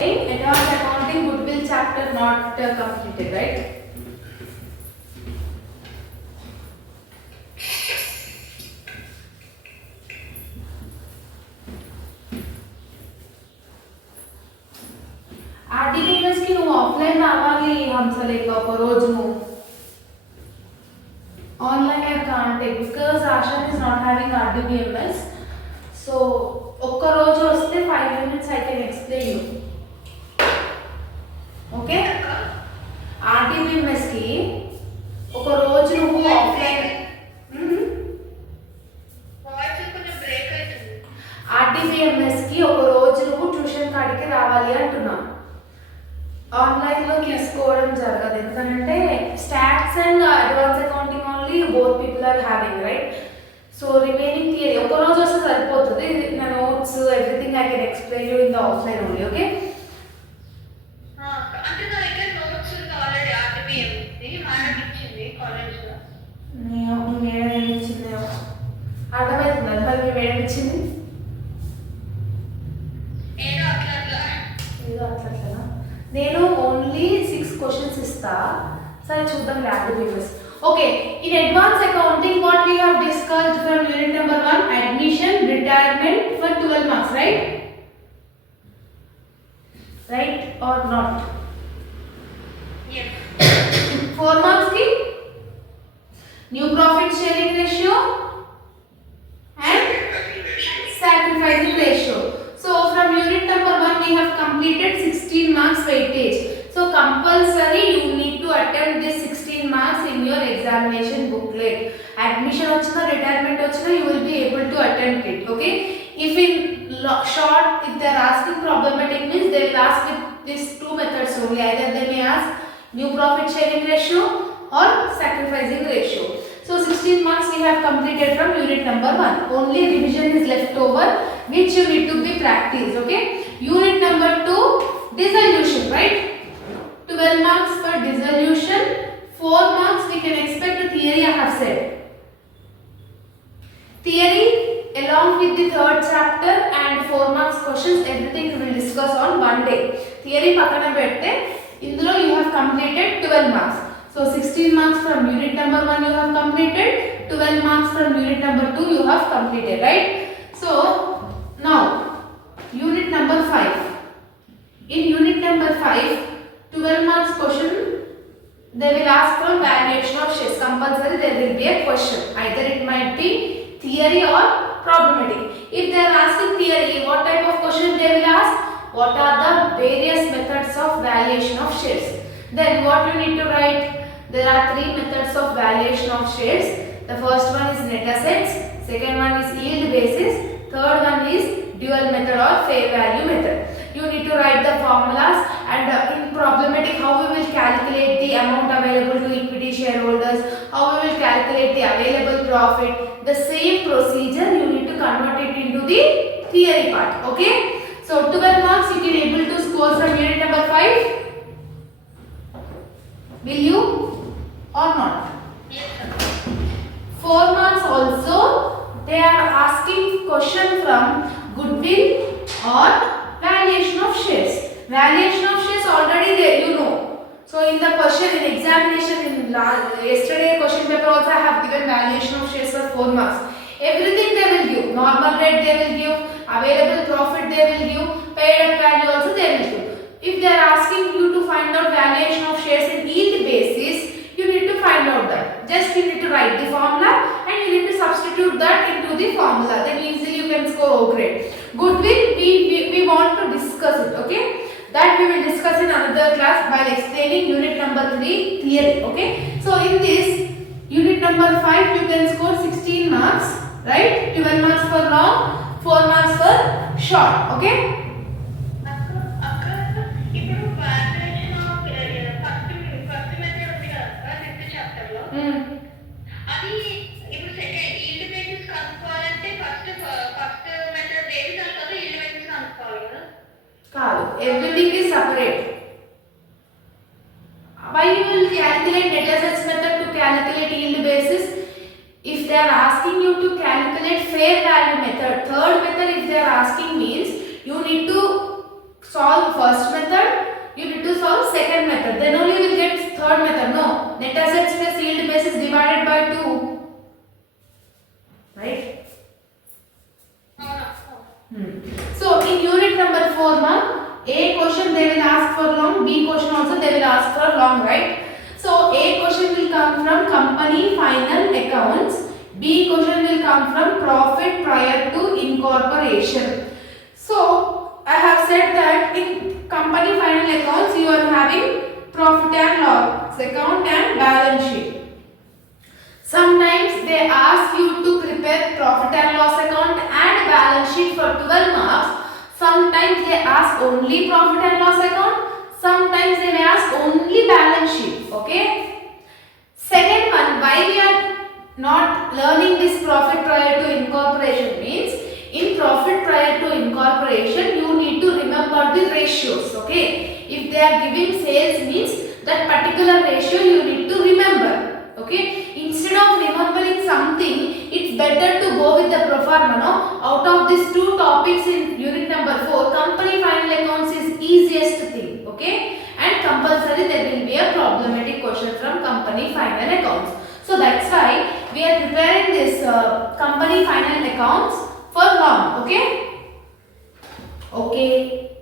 Advanced accounting goodwill chapter not completed, right? Articles की నువ్వు offline రావాలి హంసలేక ఒక రోజు నువ్వు ఆన్లైన్ అకౌంట్ బికాజ్ ఆషన్ is not having RDBMS so ఒక్క రోజు వస్తే 5 minutes I can explain you. Okay RDBMS కి ఒక రోజు నువ్వు ఆఫ్లైన్ RDBMS కి ఒక రోజు నువ్వు ట్యూషన్ కాడికి రావాలి అంటున్నా. ఆన్లైన్ లో తీసుకోవడం జరగదు ఎందుకంటే stats and advance accounting only both people are having right. So remaining theory ఒక రోజు వస్తే సరిపోతుంది. నా notes everything I can explain you in the offline only. Okay అంటే నా దగ్గర నోట్స్ ఉంది ఆల్రెడీ RDBMS మేడం ఇచ్చింది కాలేజ్ లో. మేడం ఏమి ఇచ్చింది అర్థమవుతుంది మరి మీ మేడం ఇచ్చింది ఏదో అట్లా అట్లా నేను ఓన్లీ 6 questions ఇస్తా. సరే చూద్దాం RDBMS. Okay in advance accounting what we have discussed from unit number 1 admission retirement for 12 marks right right are not? yes 4 marks ki new profit sharing ratio and sacrificing ratio. So from unit number 1 we have completed 16 marks weightage. So compulsory you need to attend this 16 marks in your examination booklet. Admission ochina retirement ochina you will be able to attend it. Okay, if in short if they are asking problematic means they will ask with these two methods only. Either they may ask new profit sharing ratio or sacrificing ratio. So 16 marks we have completed from unit number 1. Only revision is left over which you need to be practiced. Okay, unit number 2 dissolution right. 12 marks for dissolution. 4 marks we can expect the theory I have said. Theory along with the third chapter and 4 marks questions everything we will discuss on one day. Theory pakana pette indulo you have completed 12 marks. So 16 marks from unit number 1 you have completed, 12 marks from unit number 2 you have completed right. So now unit number 5. In unit number 5 12 marks question they will ask from valuation of shares. Compulsory there will be a question, either it might be theory or problematic. If they are asking theory, what type of question they will ask? What are the various methods of valuation of shares? Then what you need to write? There are 3 methods of valuation of shares. The first one is net assets, second one is yield basis, third one is dual method or fair value method. You need to write the formulas and in problematic how we will calculate the amount available to equity shareholders, how we will calculate the available profit. The same procedure you need to convert it into the theory part. Okay, so 12 marks you can able to score from unit number 5. Will you or not? yes 4 marks also they are asking question from goodwill or valuation of shares. Valuation of shares already there you know. So in the question in examination in yesterday question paper also I have given valuation of shares for 4 marks. Everything they will give, normal rate they will give, available profit they will give, paid up value also they will give. If they are asking you to find out valuation of shares in yield basis, you need to find out that. Just you need to write the formula and you need to substitute that into the formula. Then easily you can score O grade. Goodwill we want to discuss it. Okay, that we will discuss in another class while explaining unit number 3 theory. Okay, so in this unit number 5 you can score 16 marks right. 12 marks for long, 4 marks for short. Okay, ఇప్పుడు valuation of first method ఉంది కదా 5th chapter లో. అది ఇప్పుడు second yield basis కనుక్కోవాలంటే first method ఏది కనుక్కోవాలో yield basis కనుక్కోవాలి కదా. కాదు, everything is separate. Why you will calculate net assets method to calculate yield basis? If they are asking you to calculate fair value method, third method if they are asking means you need to solve first method, you need to solve second method. Then only you will get third method. No, net assets plus yield base is divided by 2. Right? So in unit number 4, A question they will ask for long, B question also they will ask for long, right? So A question will come from company final accounts, B question will come from profit prior to incorporation. So I have said that in company final accounts you are having profit and loss account and balance sheet. Sometimes they ask you to prepare profit and loss account and balance sheet for 12 marks. Sometimes they ask only profit and loss account. Sometimes they may ask only balance sheet. Okay. Second one, why we are not learning this profit prior to incorporation means in profit prior to incorporation you need to remember the ratios. Okay. If they are giving sales means that particular ratio you need to remember. Okay. Instead of remembering something, it's better to go with the pro forma. No? Out of these two topics in unit number 4, company final accounts is easiest thing. Okay, and compulsory there will be a problematic question from company final accounts. So that's why we are preparing this company final accounts for long. Okay. Okay.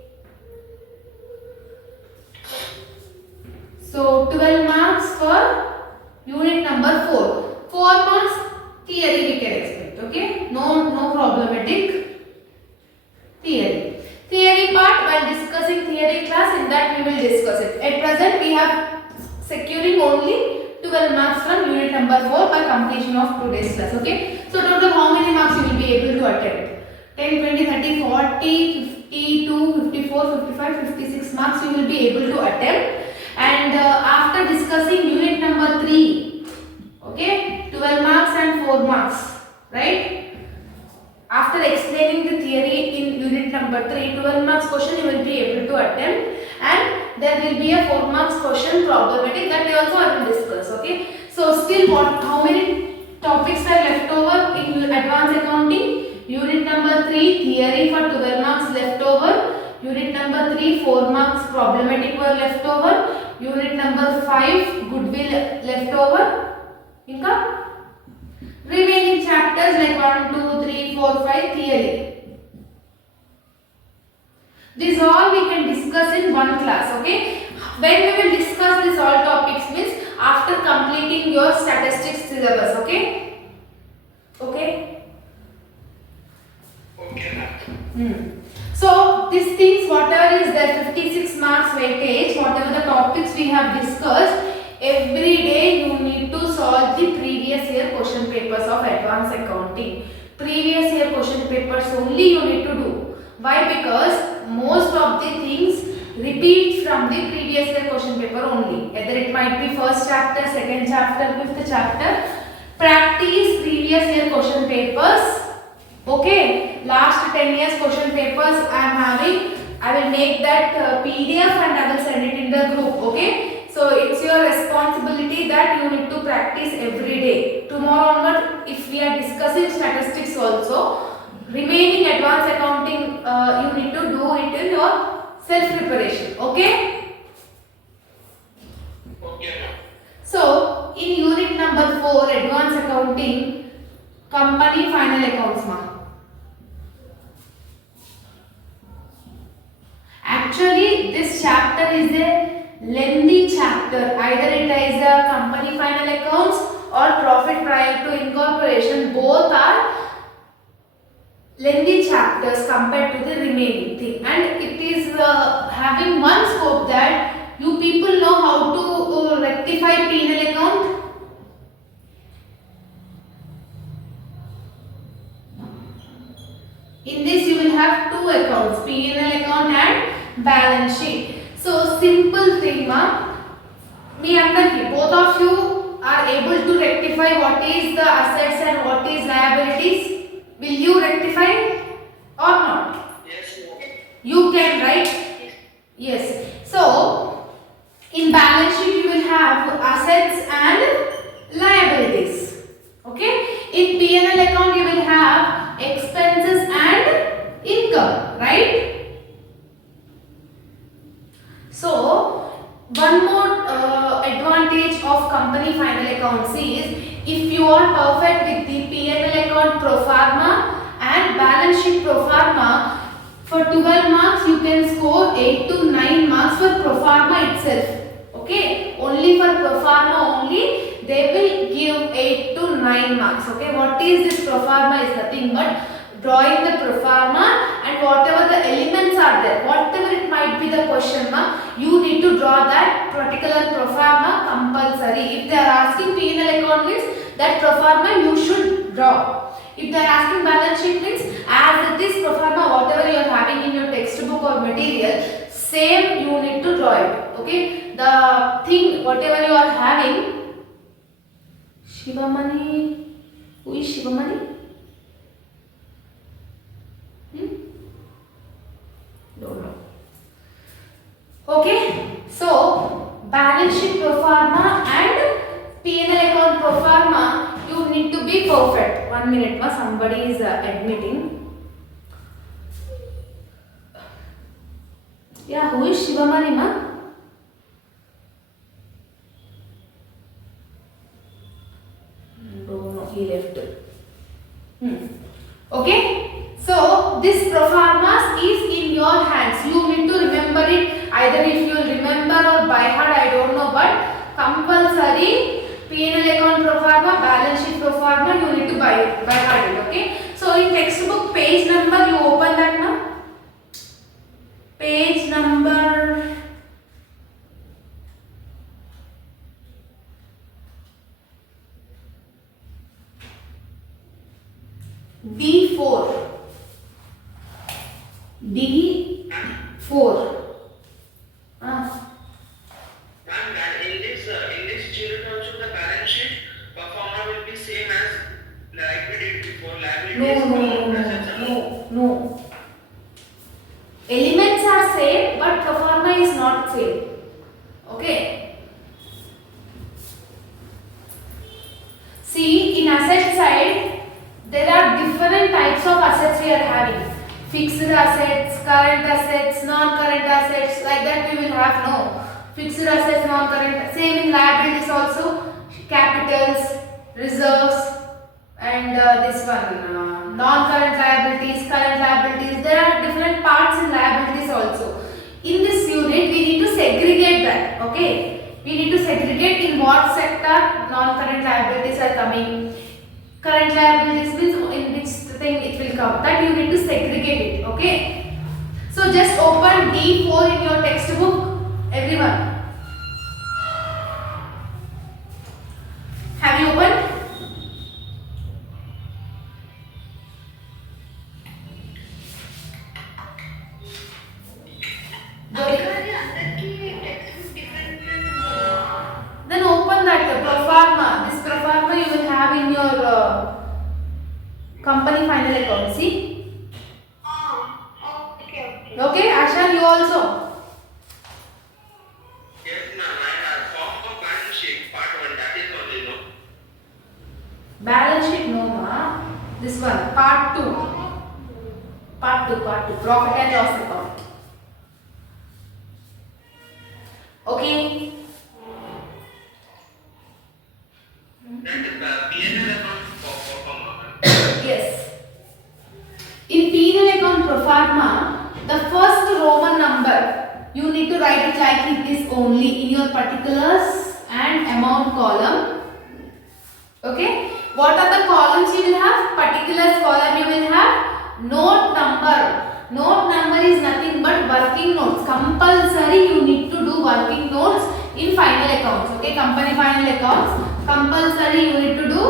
So 12 marks for unit number 4. 4 marks theory we can expect. Okay. No problematic theory. Theory part, while discussing theory class, in that we will discuss it. At present we have securing only 12 marks from unit number 4 by completion of today's class. Okay. So total how many marks you will be able to attempt? 10, 20, 30, 40, 52, 54, 55, 56 marks you will be able to attempt. And after discussing unit number 3, okay, 12 marks and 4 marks, right? After explaining the theory in unit number 3, 12 marks question you will be able to attempt, and there will be a 4 marks question problematic that also I will discuss. Okay. So still how many topics are left over in advanced accounting? Unit number 3 theory for 12 marks left over. Unit number 3 4 marks problematic were left over. Unit number 5 goodwill left over. Inka remaining chapters like 1, 2, 3, 4, 5 theory. This all we can discuss in one class. Okay. When we will discuss this all topics means after completing your statistics syllabus. Okay. Okay. Okay. So these things whatever is there 56 marks weightage, whatever the topics we have discussed, every day you need to solve the previous year question papers of advanced accounting. Previous year question papers only you need to do. Why? Because most of the things repeat from the previous year question paper only. Either it might be first chapter, second chapter, fifth chapter. Practice previous year question papers. Okay, last 10 years question papers I am having. I will make that PDF and I will send it in the group. Okay, so it's your responsibility that you need to practice every day. Tomorrow onward, if we are discussing statistics also, remaining advanced accounting you need to do it in your self preparation. Okay. Okay. So in unit number 4 advanced accounting company final accounts actually this chapter is a lengthy chapter. Either it is a company final accounts or profit prior to incorporation. Both are lengthy chapters compared to the remaining thing, and it is having one scope that you people know how to rectify P&L account. In this you will have two accounts, P&L account and balance sheet. So simple thing me and both of you are able to rectify what is the assets and what is liabilities. Will you rectify or not? Yes. You can, right? Yes. So in balance sheet you will have assets and liabilities. Okay. In P&L account you will have expenses and income, right? So one more advantage of company final accounts is if you are perfect with the P&L account pro forma and balance sheet pro forma, for 12 marks you can score 8 to 9 marks for pro forma itself. Okay, only for pro forma only they will give 8 to 9 marks. Okay, what is this pro forma is nothing but drawing the pro forma and whatever the elements are there, whatever it might be the question mark, you need to draw that particular pro forma compulsory. If they are asking P&L account means that pro forma you should draw. If they are asking balance sheet means as it is pro forma whatever you are having in your textbook or material, same you need to draw it. Okay, the thing whatever you are having. Shivamani, who is Shivamani? Don't know. Okay, so balance sheet pro forma and P&L account pro forma you need to be perfect. 1 minute, ma, somebody is admitting. Yeah, who is Shivamani, ma? Don't know, he left. Okay, so this pro formas is in your hands. You need to remember it. Either if you remember or by heart, I don't know, but compulsory P&L account pro forma, balance sheet pro forma, you need to by heart it. Okay. So in textbook page number, you open that now. Page number D4. D4. Ma'am, that in this children also the balance sheet performer will be same as like we did before liabilities. No. Elements are same, but pro forma is not same. Okay. See, in asset side, there are different types of assets we are having. Fixed assets, current assets, non-current assets, like that we will have no. Fixed assets, non-current, same in liabilities also, capitals, reserves, and this one, non-current liabilities, current liabilities, there are different parts in liabilities also. In this unit, we need to segregate that, okay? We need to segregate in what sector non-current liabilities are coming. Current liabilities means in which thing it will come. That you need to segregate it, okay? So just open D4 in your textbook, everyone. Have you opened? Then open that pro forma. This pro forma you will have in your company final account. See? Okay, Asha, you also. Yes, ma'am. I have form of balance sheet part 1. That is only no. Balance sheet no, ma. This one, part 2. Part 2. Profit and loss account. Okay. That P&L account performer. Yes. In P&L account pro forma, the first Roman number you need to write it like it is only in your particulars and amount column. Okay. What are the columns you will have? Particulars column you will have note number. Note number is nothing but working notes. Compulsory you need to do working notes in final accounts. Okay, company final accounts. Compulsory you need to do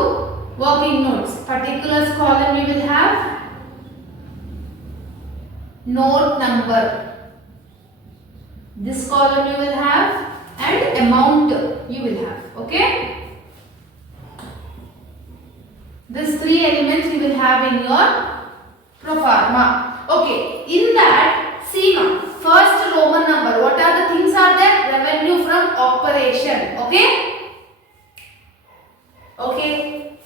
working notes. Particulars column you will have note number. This column you will have and amount you will have. Okay. These 3 elements you will have in your pro forma. Okay. In that, see now, first Roman number. What are the things are there? Revenue from operation. Okay. Okay.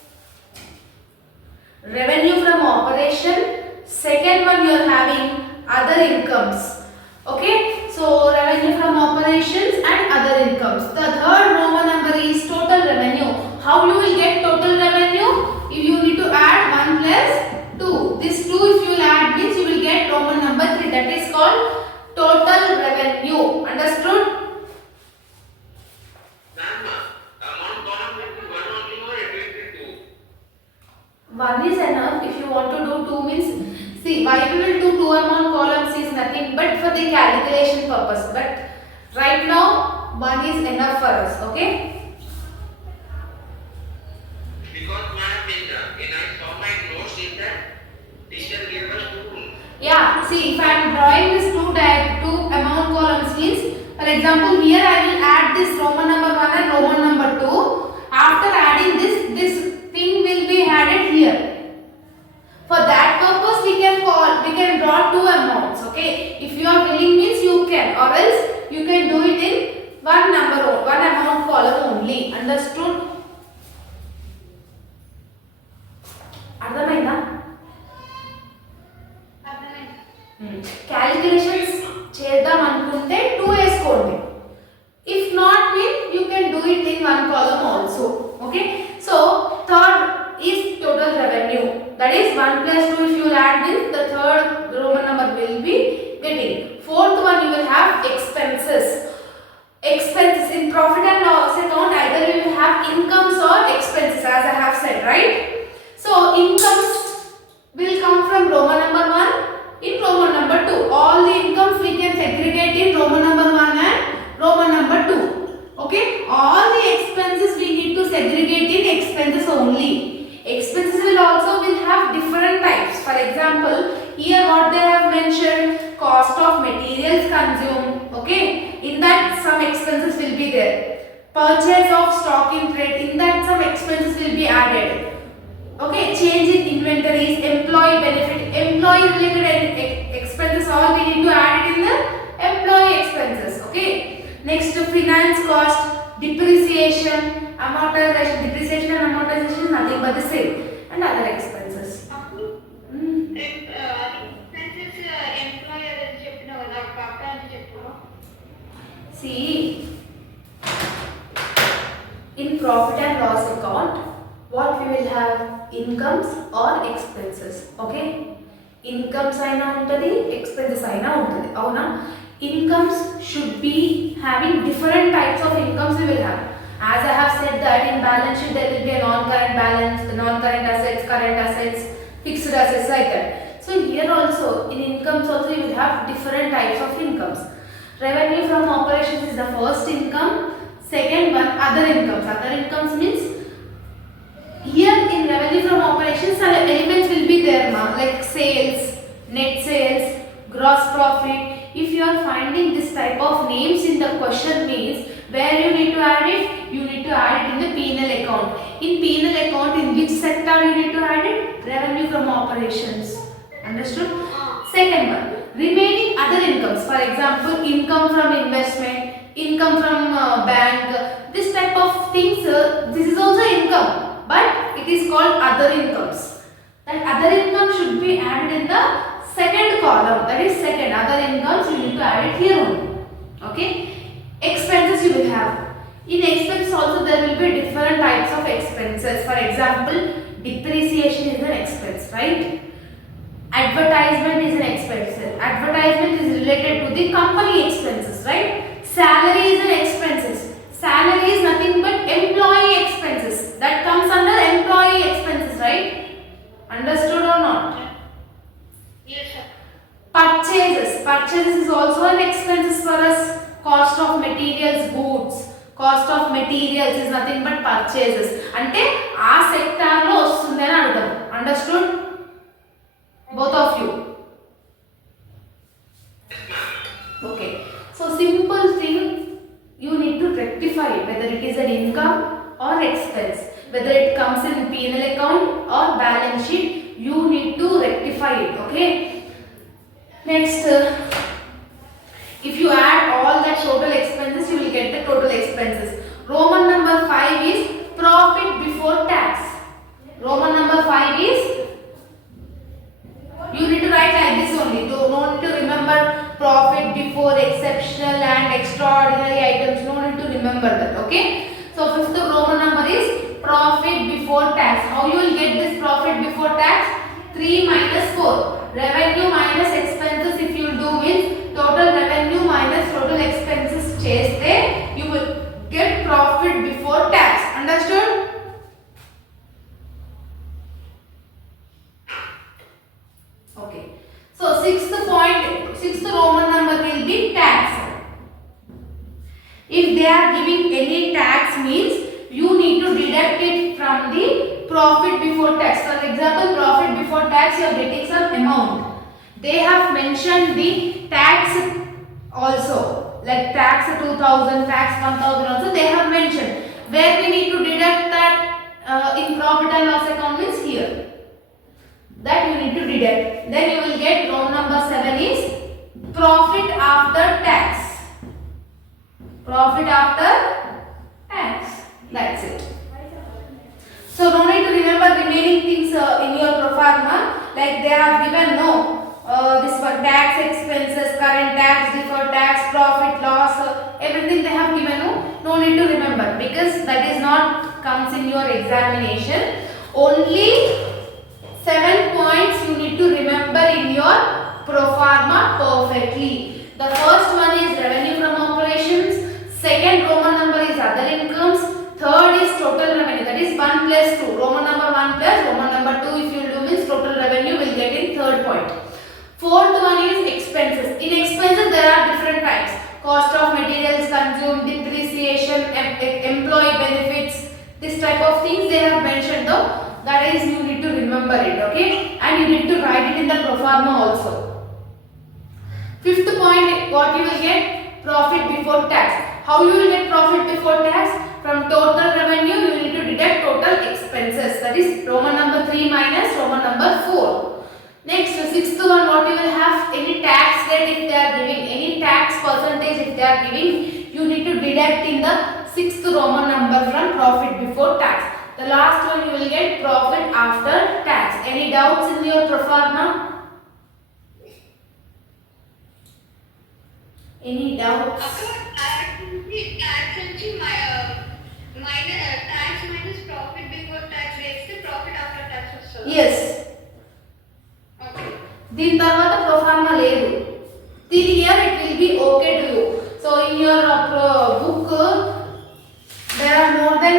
Revenue from operation. Second one you are having other incomes. Okay. So revenue from operation calculation purpose, but right now 1 is enough for us. Okay. Because ma'am, when I saw my notes in that teacher gave us two. Yeah, see, if I am drawing this two amount columns means, for example, here I will add this Roman number 1 and Roman number 2. After adding this thing will be added here. For that purpose, we can draw two amounts. Okay, if you are willing means you can, or else you can do it in one amount column only. Understood? అర్థమైందా? Calculations చేద్దాం అనుకుంటే 2 వేసుకోండి. If not mean you can do it in one column also. Okay, so third is total revenue, that is 1 plus 2. If you add this, the third Roman number will be getting. Fourth one, you will have expenses. Expenses in profit and loss account, either you will have incomes or expenses, as I have said, right? So incomes will come from Roman number 1 in Roman number 2. All the incomes we can segregate in Roman number 1 and Roman number 2. Okay, all the expenses we need to segregate in expenses only. Expenses will have different types. For example, here what they have mentioned, cost of materials consumed. Okay, in that some expenses will be there. Purchase of stock in trade, in that some expenses will be added. Okay, change in inventories, employee benefit, employee related expenses, all we need to add it in the employee expenses. Okay, next finance cost, depreciation, amortization. Depreciation and amortization is nothing but the same, and other expenses. See, in profit and loss account, what we will have, incomes or expenses. Okay, incomes aina untadi, expenses aina untadi, avuna. Incomes should be having different types of incomes we will have. As I have said that in balance sheet there will be a non-current balance, the non-current assets, current assets, fixed assets, like that. So here also in incomes also you will have different types of incomes. Revenue from operations is the first income. Second one, other incomes. Other incomes means here in revenue from operations elements will be there, like sales, net sales, gross profit. If you are finding this type of names in the question means where you need to add it, you need to add it in the P&L account. In P&L account, in which sector you need to add it? Revenue from operations. Understood? Second one, remaining other incomes. For example, income from investment, income from bank. This type of things, this is also income, but it is called other incomes. That other income should be added in the second column. That is second, other incomes you need to add it here only. Okay, expenses you will have. In expenses also there will be different types of expenses. For example, depreciation is an expense, right? Advertisement is an expense. Advertisement is related to the company expenses, right? Salary is an expenses. Salary is nothing but employee expenses. That comes under employee expenses, right? Understood or not? Yes, sir. Purchases. Purchases is also an expenses for us. Cost of materials, goods. Cost of materials is nothing but purchases. Ante aa sector lo vastundi ani adham. Understood? Both of you. Okay. So simple thing, you need to rectify it, whether it is an income or expense, whether it comes in P&L account or balance sheet, you need to rectify it. Okay. Next, if you add all that total expenses, you will get the total expenses. Roman number 5 is profit before tax. Roman number 5 is, you need to write like this only. No need to remember profit before exceptional and extraordinary items. No need to remember that. Okay. So fifth Roman number is profit before tax. How you will get this profit before tax? 3 minus 4. Revenue minus expenses. If you do means total revenue minus total expenses cheste, you will get profit before tax. Understood? Okay. So sixth Roman number will be tax. If they are giving any tax means you need to deduct it from the profit before tax. For example, profit before tax you are getting some amount. They have mentioned the tax also, like tax 2000, tax 1000 also they have mentioned. Where we need to deduct that in profit and loss account means here. That you need to deduct. Then you will get row number 7 is profit after tax. Profit after tax. That's it. So no need to remember remaining things in your pro forma. Like they have given this one tax expenses, current tax, deferred tax, profit loss, everything they have given. No need to remember because that is not comes in your examination. Only 7 points you need to remember in your pro forma perfectly. The first one is revenue from operations. Second Roman number is other incomes. Third is total revenue, that is 1 plus 2. Roman number 1 plus Roman number 2 if you do means total revenue will get in third point. Fourth one is expenses. In expenses there are different types. Cost of materials consumed, depreciation, employee benefits, this type of things they have mentioned though. That is you need to remember it, okay? And you need to write it in the pro forma also. Fifth point, what you will get? Profit before tax. How you will get profit before tax? From total revenue you need to deduct total expenses. That is Roman number 3 minus Roman number 4. Next, sixth one, what you will have? Any tax rate if they are giving, any tax percentage if they are giving, you need to deduct in the sixth Roman number from profit before tax. The last one you will get profit after tax. Any doubts in your pro forma? Any doubts? Tax minus profit before tax rates the profit after tax వస్తుంది. Yes. Okay. దీని తర్వాత pro forma లేదు. Till here it will be okay to you. So in your book there are more than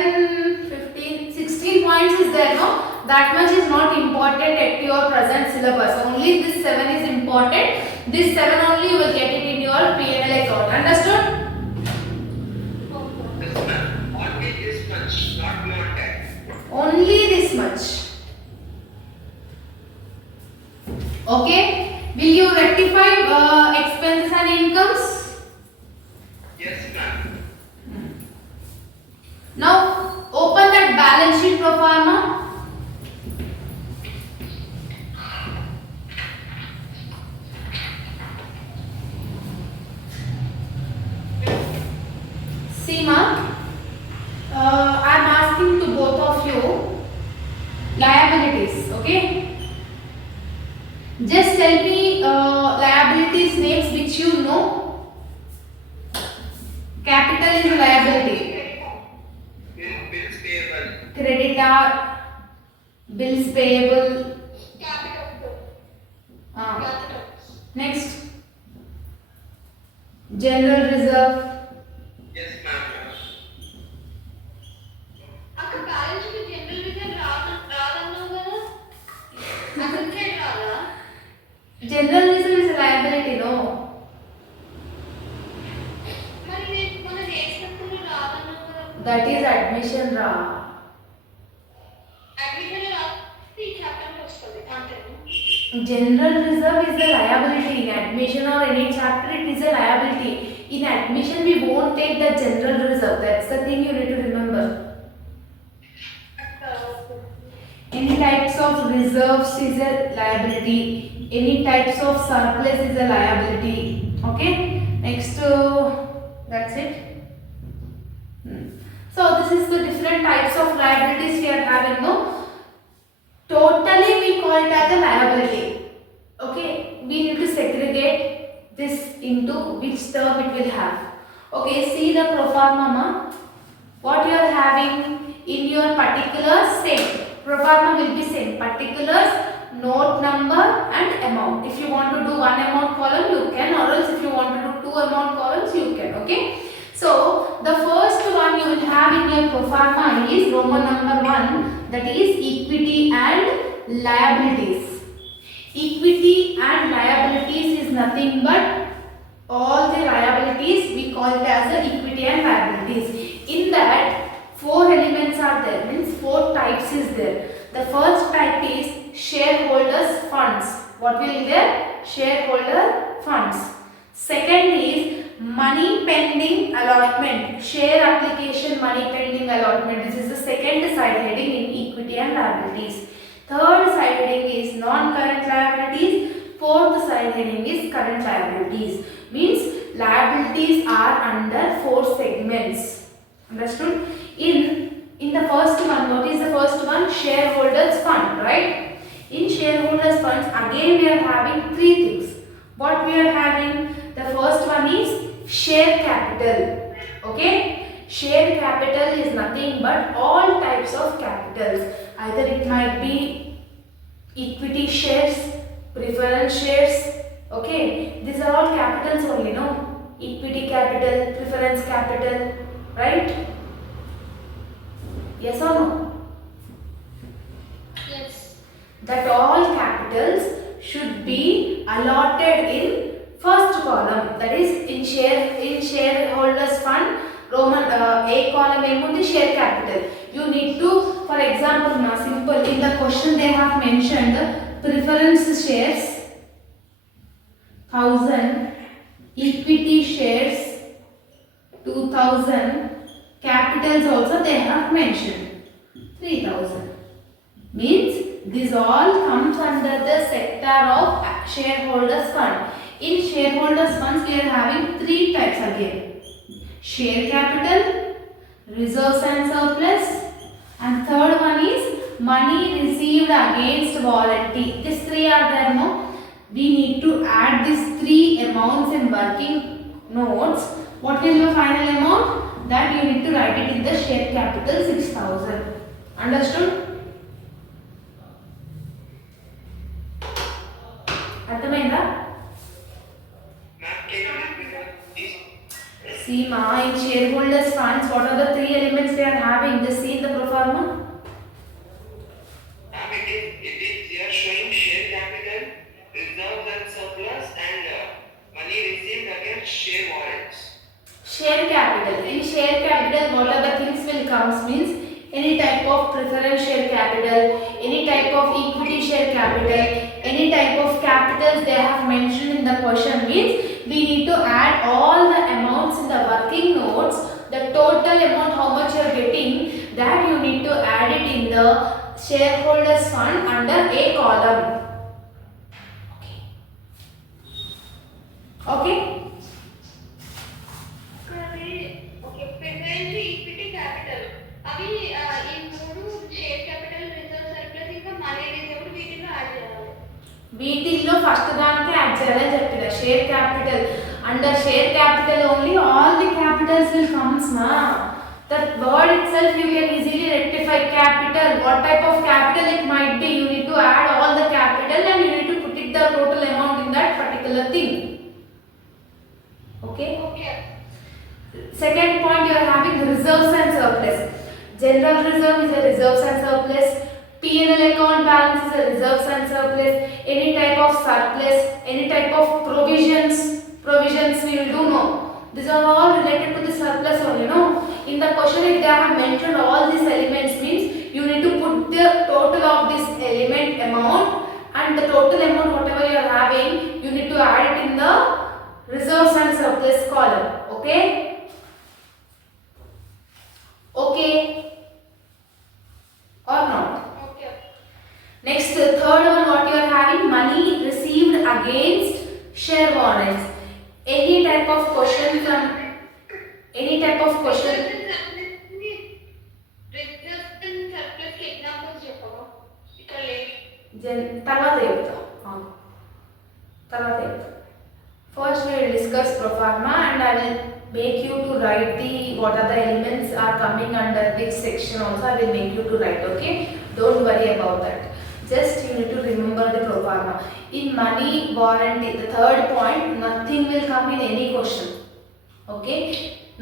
16 points is there, no? That much is not important at your present syllabus. Only this 7 is important. This 7 only you will get it in your P&L account. Understood? Yes, ma'am. Only this much, not more tax. Only this much. Okay? Will you rectify expenses and incomes? Yes, ma'am. Now open that balance sheet pro forma. See ma, I am asking to both of you liabilities, okay? Just tell me liabilities names which you know. Capital is a liability. Bills payable. Creditor, bills payable. Capital. Next, general reserve. Yes, ma'am. అక్కడ balance sheet general reserve రాదన్నావు కదా అక్కడ రాదా General reserve is a liability, no? మరి నేను మన చేసినప్పుడు రాదన్నావు కదా That is admission ra. Admission రాస్తే ఈ చాప్టర్ వస్తుంది అంతేనా General reserve is a liability. In admission or any chapter, it is a liability. In admission, we won't take the general reserve. That's the thing you need to remember. Any types of reserves is a liability. Any types of surplus is a liability. Okay. Next, that's it. So this is the different types of liabilities we are having. No. Totally we call it as a liability. Okay, we need to segregate this into which term it will have. Okay, see the pro forma ma. What you are having in your particulars, same. Pro forma will be same. Particulars, note number and amount. If you want to do one amount column you can, or else if you want to do two amount columns you can. Okay. So the first one you will have in your pro forma is Roman number 1, that is equity and liabilities. Equity and liabilities is nothing but all the liabilities we call it as a equity and four types is there. The first type is shareholders funds. What will be there? Shareholder funds. Second is money pending allotment. Share application money pending allotment. This is the second side heading in equity and liabilities. Third side heading is non-current liabilities. Fourth side heading is current liabilities. Means liabilities are under four segments. Understood? In the first one, what is the first one? Shareholders fund, right? In shareholders funds, again we are having three things. What we are having? The first one is share capital. Okay? Share capital is nothing but all types of capitals. Either it might be equity shares, preference shares. Okay? These are all capitals only, no? Equity capital, preference capital, right? Yes or no? Yes. That all capitals should be allotted in first column, that is in shareholders fund. Roman A column emundi share capital. You need to, for example, simple, in the question they have mentioned preference shares 1000, equity shares 2000, capitals also they have mentioned 3000. Means this all comes under the sector of shareholders fund. In shareholders funds we are having three types again. Share capital, reserves and surplus, and third one is money received against warranty. These three are there, no? We need to add these three amounts in working notes. What will be the final amount? That you need to write it in the share capital 6000. Understood? అర్థమైందా? See ma, in shareholders funds, what are the three elements they are having? Just see in the pro forma. It is they are showing share capital, reserves and surplus, and money received against share warrants. Share capital. In share capital, what are the things will comes means any type of preference share capital, any type of equity share capital, any type of capitals they have mentioned in the question. Means we need to add all the amounts in the working notes, the total amount how much you are getting, that you need to add it in the shareholders fund under A column. Okay? Okay, preference equity capital. అవి ఈ మూడు share capital reserve surplus ఇంకా money reserve వీటిలో add చేయాలి. వీటిల్లో first దానికి add చేయాలని చెప్పిన share capital. Under share capital only all the Capitals will comes నా. That word itself you can easily rectify capital. What type of capital it might be? You need to add all the capital and you need to put it the total amount in that particular thing. Okay? Okay. Second point, you are having reserves and surplus. General reserve is a reserves and surplus. P&L account balance is a reserves and surplus. Any type of surplus, any type of provisions we will do no. These are all related to the surplus only, no. In the question if they have mentioned all these elements means you need to put the total of this element amount and the total amount whatever you are having you need to add it in the reserves and surplus column. Okay? Okay or not? Okay. Next, the third one, what you are having, money received against share warrants. Any type of question from any type of question. Reserves and surplus కి examples చెప్పవా? ఇక్కడ లేదు. తర్వాత చెప్తా. తర్వాత చెప్తా. First we will discuss pro forma and I will make you to write the what are the elements are coming under which section also I will make you to write. Okay? Don't worry about that. Just you need to remember the pro forma. In money warranty, the third point, nothing will come in any question. Okay?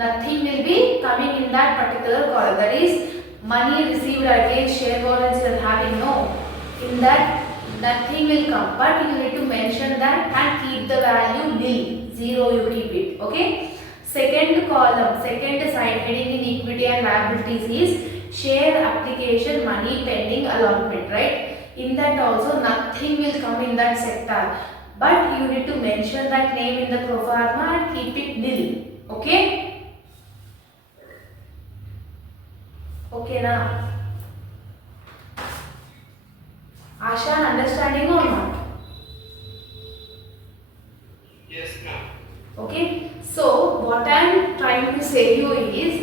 Nothing will be coming in that particular column. That is money received against share warrants you are having, no. In that nothing will come, but you need to mention that and keep the value nil, 0 you keep it. Okay? Second column, second side heading in equity and liabilities is share application, money pending, allotment, right? In that also nothing will come in that sector. But you need to mention that name in the pro forma and keep it nil. Okay? Okay now. Asha, understanding or not? Yes, ma'am. Okay. So what I am trying to say you is,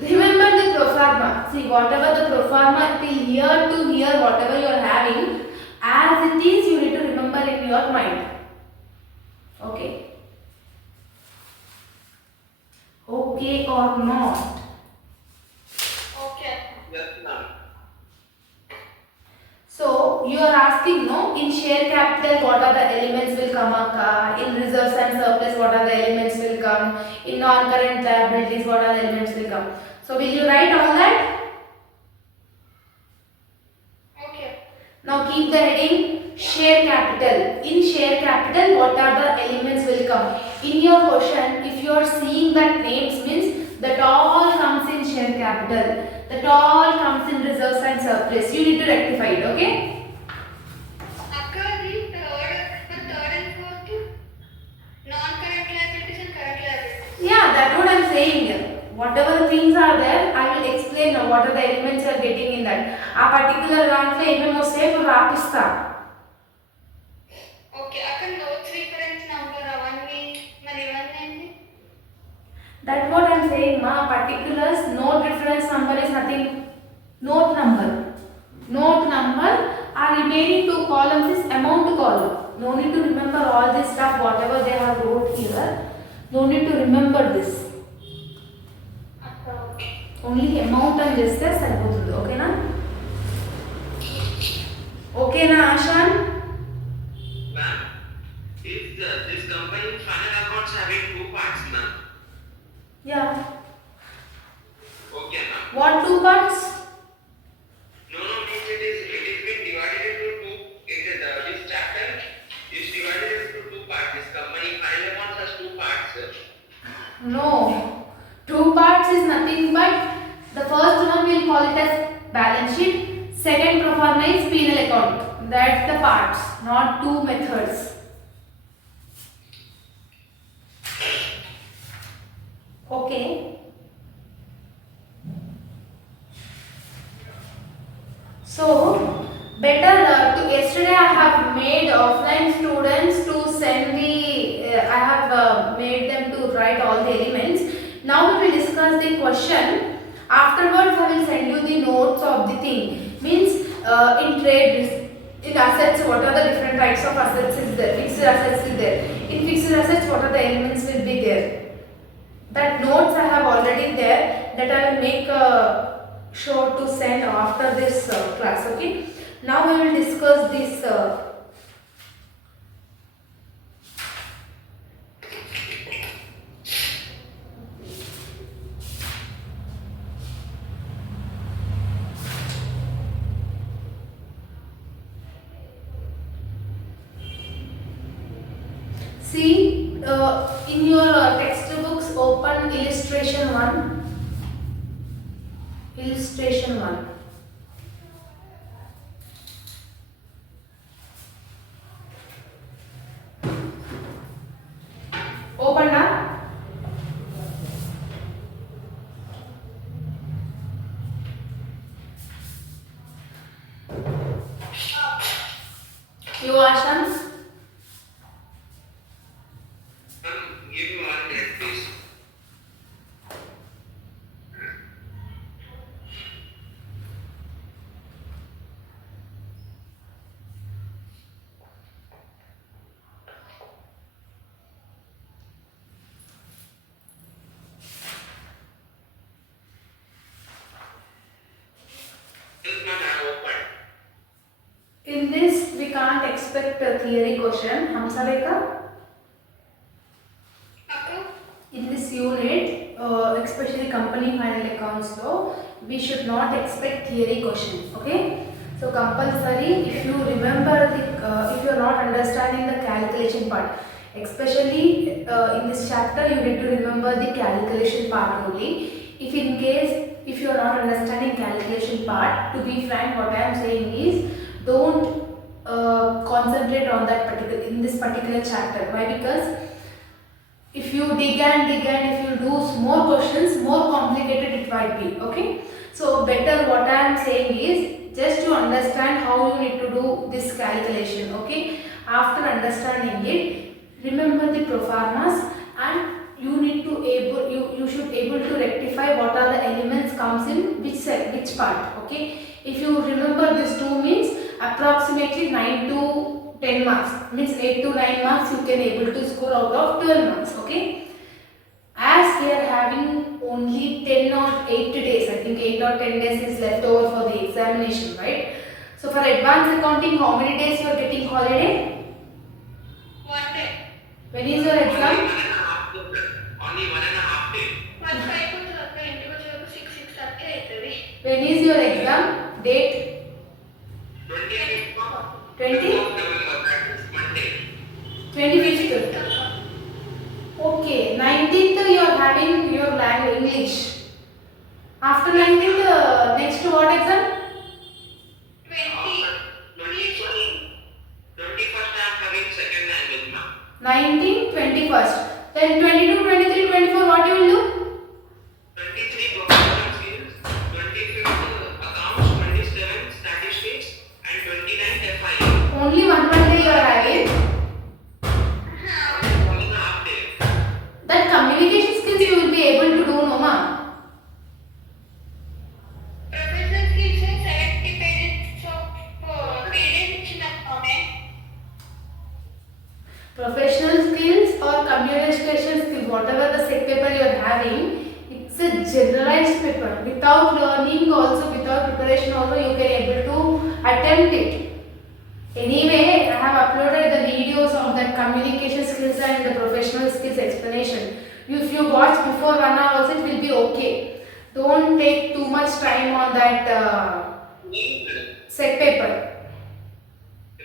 remember the pro forma. See, whatever the pro forma till here to here, whatever you are having, as it is, you need to remember in your mind. Okay. Okay or not? Okay. Yes, ma'am. So you are asking, no, in share capital what are the elements will come up, in reserves and surplus what are the elements will come, in non-current liabilities what are the elements will come. So will you write all that? Okay. Now keep the heading share capital. In share capital what are the elements will come. In your question, if you are seeing that names means that all comes in share capital, that all comes in reserves and surplus. You need to rectify it, okay? Akka, the third and fourth non-current liabilities and current liabilities. Yeah, that's what I am saying. Whatever the things are there, I will explain now what are the elements you are getting in that. A particular దాంట్లో ఏమేమి వస్తాయో ఇప్పుడు రాపిస్తా. Okay. Akka, notes reference number అవన్నీ మరి ఇవన్నీ ఏంటి? That's what I am saying, ma. Particulars, note reference number is nothing. Note number. Note number. Our remaining two columns is amount column. No need to remember all this stuff, whatever they have wrote here. No need to remember this. Akka, okay. Only amount and చేస్తే సరిపోతుంది, ఓకేనా? ఓకేనా ఆశాన్? Ma'am, is this company final accounts having two parts, ma'am? Yeah. Okay, ma'am. What two parts? No, means it is been divided into two. This chapter is divided into two parts. This company final accounts has two parts, sir. No. Two parts is nothing but the first one we'll call it as balance sheet. Second pro forma is P&L account. That's the parts, not two methods. Okay. So better to yesterday I have made offline students to send the I have made them to write all the elements. Now we will discuss the question. Afterwards I will send you the notes of the thing. Means in trade, in assets what are the different types of assets is there. Fixed assets is there. In fixed assets what are the elements will be there. That notes I have already there, that I will make sure to send after this class, okay? Now we will discuss this see in your textbooks open illustration 1. Illustration 1. Open now. You Ashan? Give me 1 minute, please. Yes, ma'am, I have opened. In this we can't expect a theory question. हम सबका Akka, in this unit, especially company final accounts law, we should not expect theory question. Okay, so compulsory if you remember the if you are not understanding the calculation part, especially in this chapter you need to remember the calculation part only. If in case if you are not understanding calculation part, to be frank, what I am saying is don't concentrate on that particular in this particular chapter. Why? Because if you dig and dig and if you do more questions, more complicated it might be. Okay, so better what I am saying is just to understand how you need to do this calculation. Okay, after understanding it, remember the proformas and you need to able you should able to rectify what are the elements comes in which part. Okay, if you remember this two means approximately 9 to 10 marks, means 8 to 9 marks you can able to score out of 12 marks. Okay, as we are having only 10 or 8 days, I think 8 or 10 days is left over for the examination, right? So for advanced accounting, how many days you are getting holiday? 1 day. When is your exam? Only 1.5 day. Once అయిపోతుంది అక్క ఇంటికి వచ్చేటప్పుడు 6:30 అవుతుంది. When is your exam date? 25th 20? of November, that is Monday. 25th. Okay, 19th you are having your language English. After 19th, next what exam? 21st I am having second language, ma'am. 19, 21st. Then 22, 23, 24 what you will do? 23 professional skills, 25th accounts, 27th statistics, and 29th FIE. Only one day you are having. Only 1.5 day. That communication skills you will be able to do, no ma? Professional skills 70 pages of periods ఇచ్చినట్టునే. Professional skills or communication skills, whatever the set paper you are having, it's a generalized paper. Without learning also, without preparation also, you can able to attempt it. Anyway, I have uploaded the videos of that communication skills and the professional skills explanation. If you watch before 1 hour also, it will be okay. Don't take too much time on that set paper.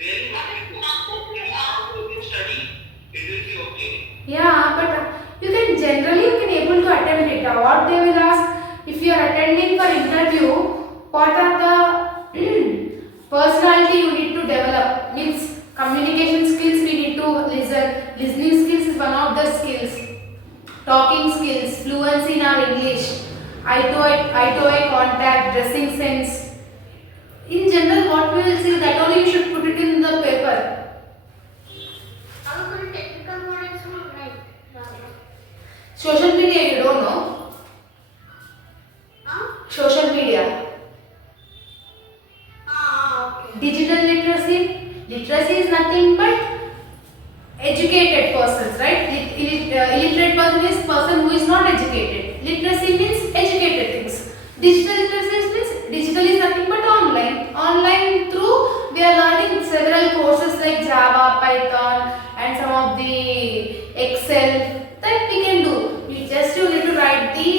Really, ma'am, if you study, it will be okay. Yeah, but you can generally you can able to attempt it. What they will ask, if you are attending for interview, what are the personality you need to develop? Means communication skills we need to listen. Listening skills is one of the skills. Talking skills, fluency in our English, eye-to-eye contact, dressing sense. In general, what we will see that only you should put it in the paper. అవి కొన్ని technical models కూడా ఉన్నాయి. Social media you don't know. Social media. Okay. Digital literacy. Literacy is nothing but educated persons, right? Illiterate person is person who is not educated. Literacy means educated things. Digital literacy means digital is nothing but online. Online through we are learning several courses like Java, Python, and some of the Excel that we can do. You need to write the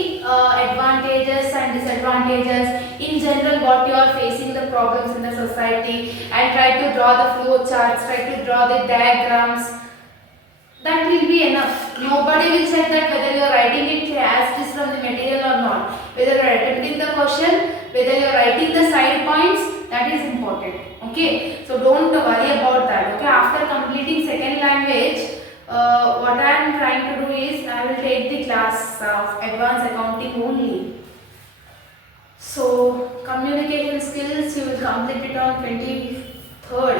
advantages and disadvantages in general, what you are facing the problems in the society, and try to draw the flow charts, try to draw the diagrams. That will be enough. Nobody will check that whether you are writing it as it is from the material or not. Whether you are attempting the question, whether you are writing the side points, that is important. Okay, so don't worry about that. Okay, after completing second language, what I am trying to do is I will take the class of advanced accounting only. So communication skills you will complete it on 23rd,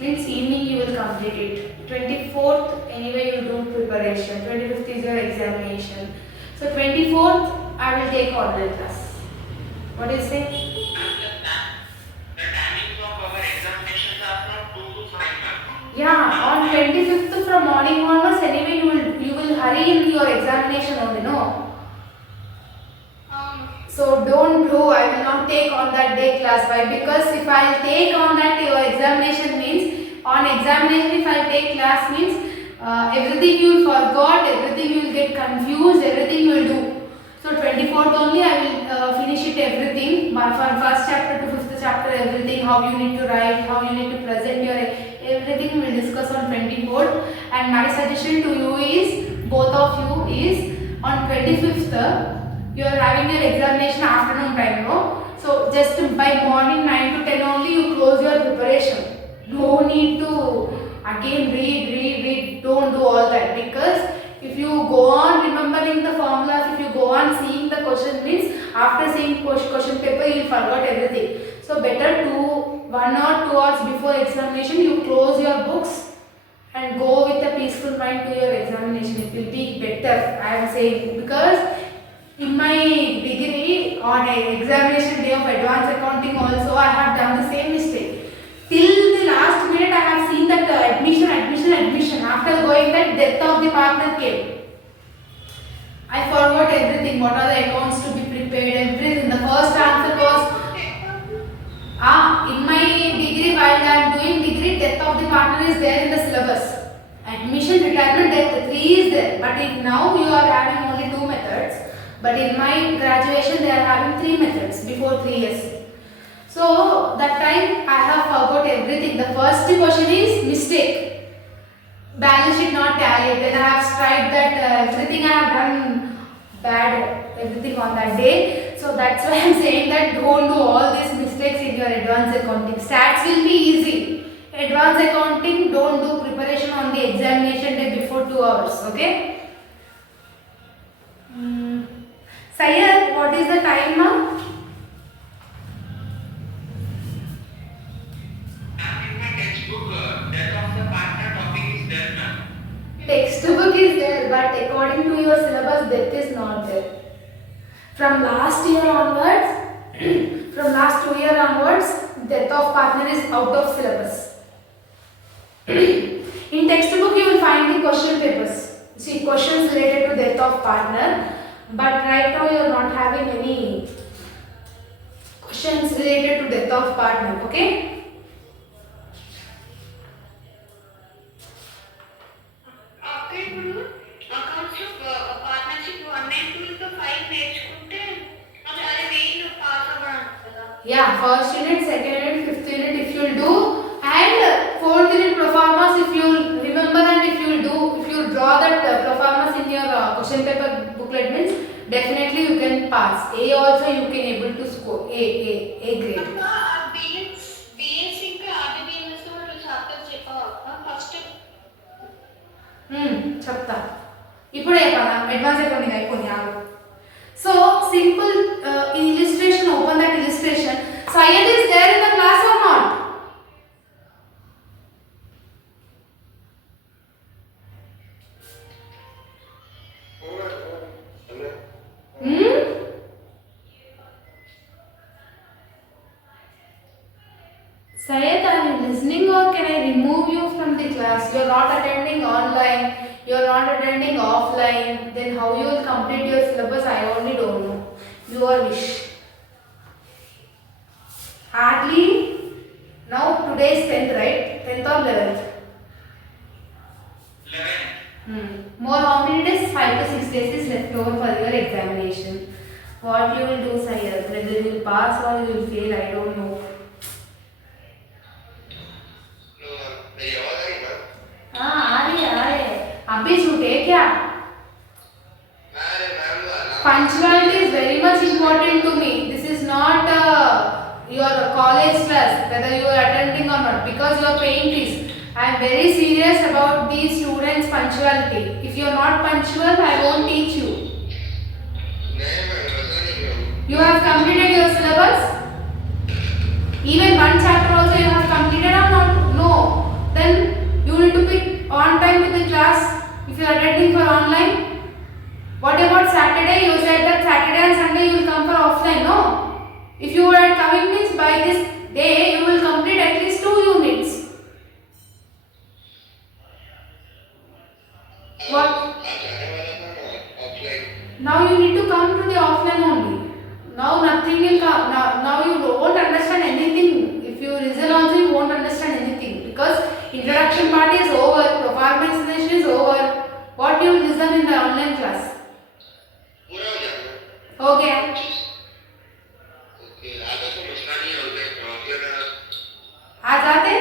means evening you will complete it. 24th anyway you do preparation. 25th is your examination. So 24th I will take online class. What do you say? The timings of our examinations are from 2 to 5, ma'am. Yeah, on 25th from morning onwards anyway you will hurry in your examination only, no? So don't do, I will not take on that day class. Why? Because if I take on that your examination means, on examination if I take class means everything you will forgot, everything you will get confused, everything you will do. So 24th only I will finish it everything, from first chapter to fifth chapter, everything, how you need to write, how you need to present your everything we will discuss on 24th. And my suggestion to you is, both of you is, on 25th You are having your examination afternoon time, no? So just by morning 9 to 10 only you close your preparation. No need to again read. Don't do all that, because if you go on remembering the formulas, if you go on seeing the question, means after seeing question paper you will forget everything. So better 1 or 2 hours before examination you close your books and go with a peaceful mind to your examination. It will be better, I am saying, because in my degree on a examination day of advanced accounting also I have done the same mistake. Till the last minute I have seen that admission. After going that death of the partner came. I forgot everything. What are the accounts to be prepared? Everything. The first answer was in my degree, while I am doing degree, death of the partner is there in the syllabus. Admission, retirement, death, 3 is there. But now you are having only 2 methods. But in my graduation, they are having 3 methods before 3 years. So that time I have forgot everything. The first question is mistake. Balance sheet not tallied. Then I have tried that everything I have done bad, everything on that day. So that's why I am saying that don't do all these mistakes in your advanced accounting. Stats will be easy. Advanced accounting, don't do preparation on the examination day before 2 hours. Okay. Sayed, what is the time now? In my textbook, death of the partner topic is there, ma'am. Textbook is there, but according to your syllabus, death is not there. From last year onwards, from last 2 year onwards, death of partner is out of syllabus. In textbook, you will find the question papers. See, questions related to death of partner, but right now you are not having any questions related to death of partner. Okay. అక్క ఇప్పుడు accounts లో partnership 1 and 2 ఇంకా 5 నేర్చుకుంటే అది main pass అవ్వడానికి కదా. Yeah, first unit, second unit, fifth unit if you will do, and fourth unit proformas if you will remember, and if you will do, if you will draw that proformas in your question paper booklet, means definitely you can pass. A also you can able to score A grade. అక్క BS ఇంకా ఆర్డిబిఎస్ లో chapters చెప్పావా అక్క first? చెప్తా. ఇప్పుడే చెప్పాలా? Advance accounting అయిపోయింది. So simple illustration, open that illustration. Syed is there in the class or not? Syed, are you listening or can I remove you from the class? You are not attending online, you are not attending offline. Then how you will complete your syllabus? I only don't know. Your wish. Hardly. Now today is 10th, right? 10th or 11th? 11. More how many days? 5 to 6 days is left over for your examination. What you will do, Syed? Whether you will pass or you will fail, I don't know. अभी छूटे क्या? Punctuality is very much important to me. This is not your college class, whether you are attending or not, because you are paying fees. I am very serious about these students' punctuality. If you are not punctual, I won't teach you. You have completed your syllabus? Even one chapter also you have completed or not? No. Then you need to pick on time with the class if you are attending for online. What about Saturday? You said that Saturday and Sunday you will come for offline, no? If you are coming means by this day you will complete at least 2 units. What? Now you need to come to the offline only. Now nothing will come. Now you won't understand anything. If you listen also you won't understand anything, because introduction part is over, performance session is over. What you will listen in the online class? Okay. आज आते?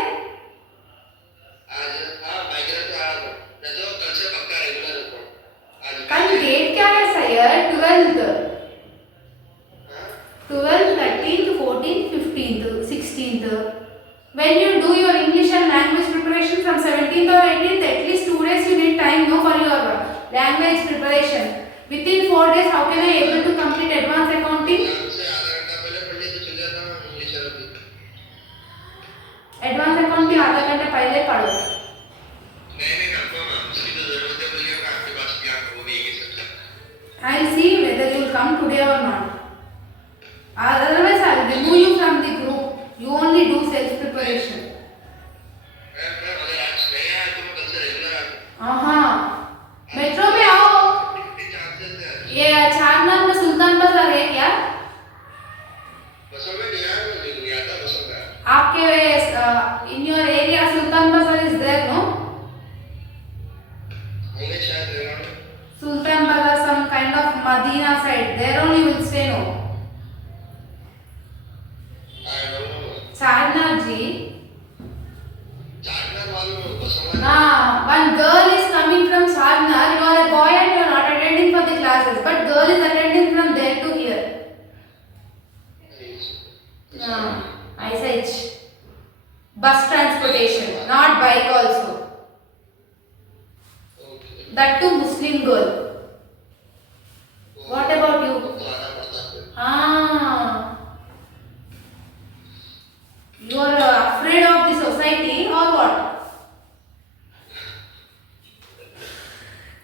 कल date क्या है Syed? 12th. 15th, 16th. When you do your English and language preparation from 17th or 18th, at least 2 days you need time no for your language preparation. Within 4 days, how can I able to complete advanced accounting? Advanced accounting आधा घंटे पहले पढ़ो. I'll see whether you will come today or not. Otherwise, I'll remove you from the group. You only do self preparation. Metro में आओ. ये चारनाथ में सुल्तान बाजार है क्या? आपके in your area Sultan Bazaar is there, no? Sultan Bazaar, some kind of Madina side. There only you will stay, no? Charnath ji. One girl is coming from Charnath. You are a boy and you are not attending for the classes, but girl is attending from there to here. ISH. Bus transportation, not bike also. That too Muslim girl. What about you? You are afraid of the society or what?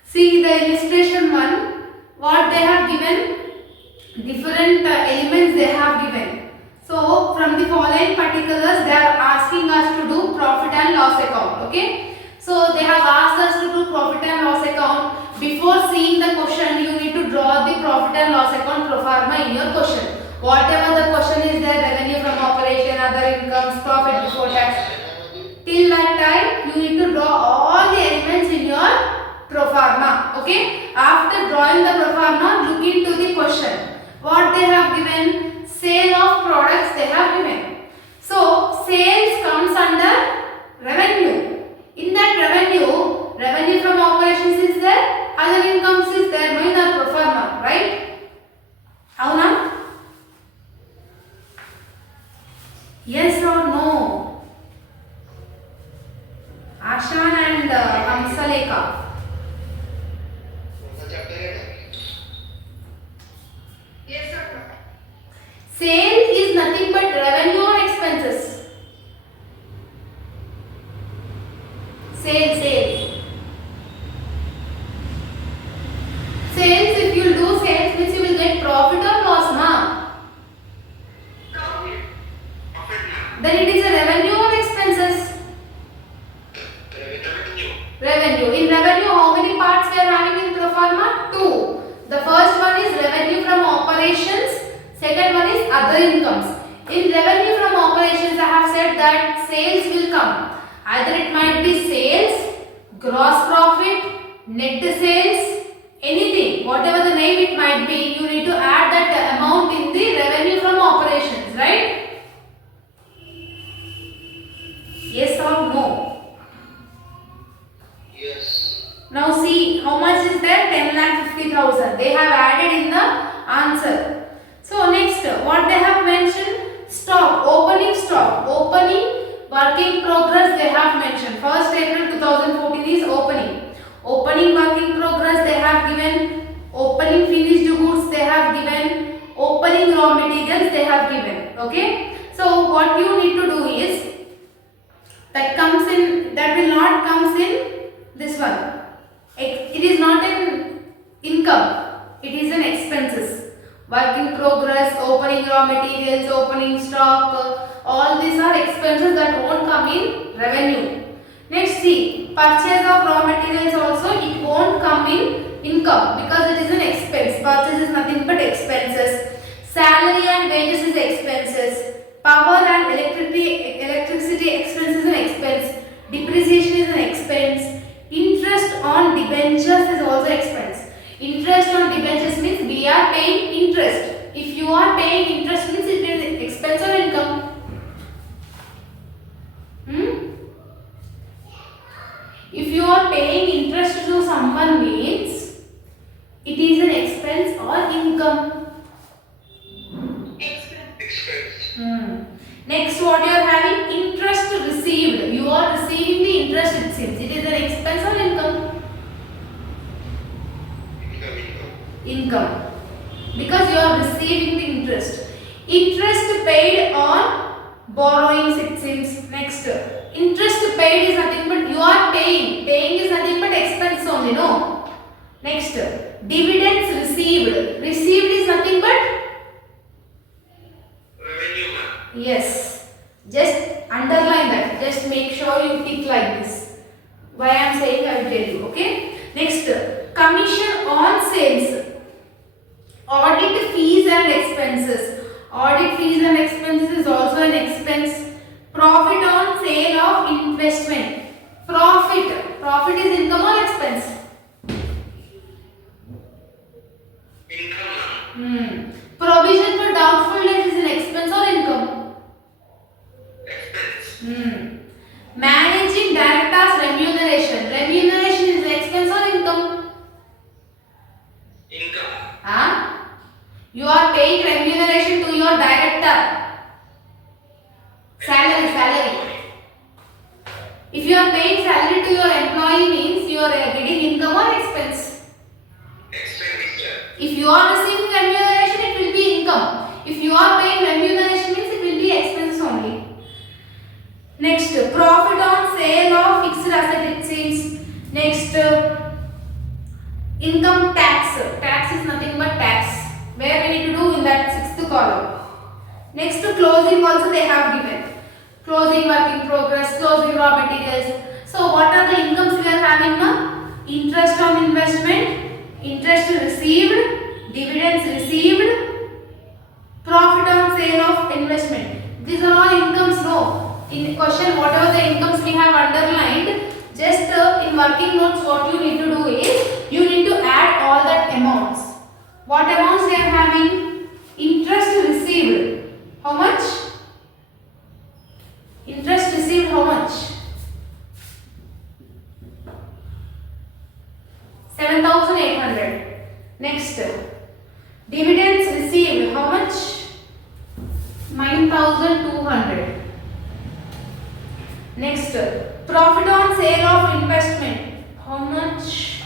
See the illustration one, what they have given, different elements they have given. So from the following particulars they are asking us to do profit and loss account. Okay. So they have asked us to do profit and loss account. Before seeing the question, you need to draw the profit and loss account pro forma in your question. Whatever the question is there, revenue from operation, other incomes, profit before tax. Till that time, you need to draw all the elements in your pro forma. Okay. After drawing the pro forma, look into the question. What they have given? Sale of products they have given. So, sales comes under revenue. In that revenue from operations is there, other incomes is there, no, in our pro forma, right? Avuna? Yes or no? Ashan and Hamsaleka. Yes, sir. Sale is nothing but revenue or expenses. Sale. Sales, if you do sales, means you will get profit or loss, ma? Profit. Then it is a revenue or expenses? Revenue. In revenue, how many parts we are having in pro forma? 2. The first one is revenue from operations. Second one is other incomes. In revenue from operations, I have said that sales will come. Either it might be sales, gross profit, net sales, anything. Whatever the name it might be, you need to add that amount in the revenue from operations, right? Yes or no? Yes. Now see, how much is there? 10,50,000. They have added in the answer. So next, what they have mentioned? Stock, opening work in progress they have mentioned. 1st April 2014 is opening. Opening work in progress they have given. Opening finished goods they have given. Opening raw materials they have given. Okay. So what you need to do is, that will not comes in this one. It is not in income. It is in expenses. Work in progress, opening raw materials, opening stock, all these are expenses that won't come in revenue. Next see, purchase of raw materials also, it won't come in income because it is an expense. Purchase is nothing but expenses. Salary and wages is expenses. Power and electricity expense is an expense. Depreciation is an expense. Interest on debentures is also expense. Interest on debentures means we are paying interest. If you are paying interest means it is expense or income. If you are paying interest to someone means it is an expense or income. Expense. Next, what you are having? Interest received. You are receiving the interest, it seems. It is an expense or income? Income. Because you are receiving the interest. Interest paid on borrowings, it seems. Next, interest paid is nothing but you are paying. Paying is nothing but expense only, no? Next, dividends received. Received is nothing but revenue, ma'am. yes. Just underline that. Just make sure you tick like this. Why I am saying, I will tell you. Okay. Next, commission on sales. Audit fees and expenses. Audit fees and expenses is also an expense. Profit on sale of investment. Profit. Profit is income or expense? Income. Provision for doubtful debts is an expense or income? Expense. Managing directors remuneration. Remuneration is expense or income? Income. You are paying remuneration to your director. Salary. If you are paying salary to your employee means you are getting income or expense. Expenditure. If you are receiving remuneration, it will be income. If you are paying remuneration means it will be expense only. Next, profit on sale of fixed asset, it seems. Next, income tax. Tax is nothing but tax. Where we need to do in that sixth column. Next, closing also they have given. Closing work in progress, closing raw materials. So what are the incomes we are having now? Interest on investment, interest received, dividends received, profit on sale of investment. These are all incomes, no? In question, whatever the incomes we have underlined, just in working notes what you need to do is, you need to add all that amounts. What amounts we are having? Interest received. How much? Interest received how much? 7,800. Next, dividends received how much? 9,200. Next, profit on sale of investment how much?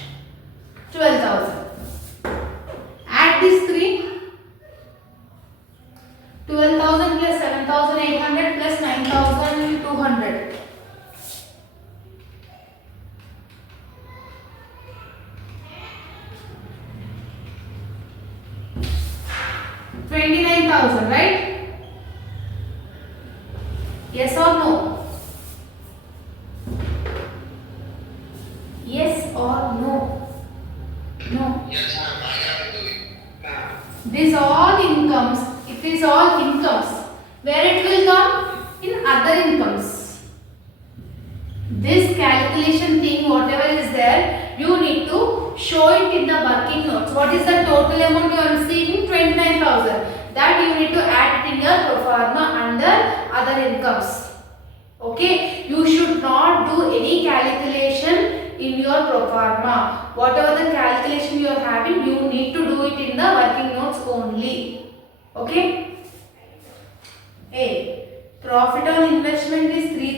12,000. Add these three. 12,000 plus 7,800 plus 9,200. 29,000, right? Yes or no? Yes or no? No. Yes, ma'am. I have to do it. Ma'am. These all incomes, it is all incomes. Where it will come? In other incomes. This calculation thing, whatever is there, you need to show it in the working notes. What is the total amount you are receiving? 29,000. That you need to add it in your pro forma under other incomes. Okay? You should not do any calculation in your pro forma. Whatever the calculation you are having, you need to do it in the working notes only. Okay? A. Profit on investment is 3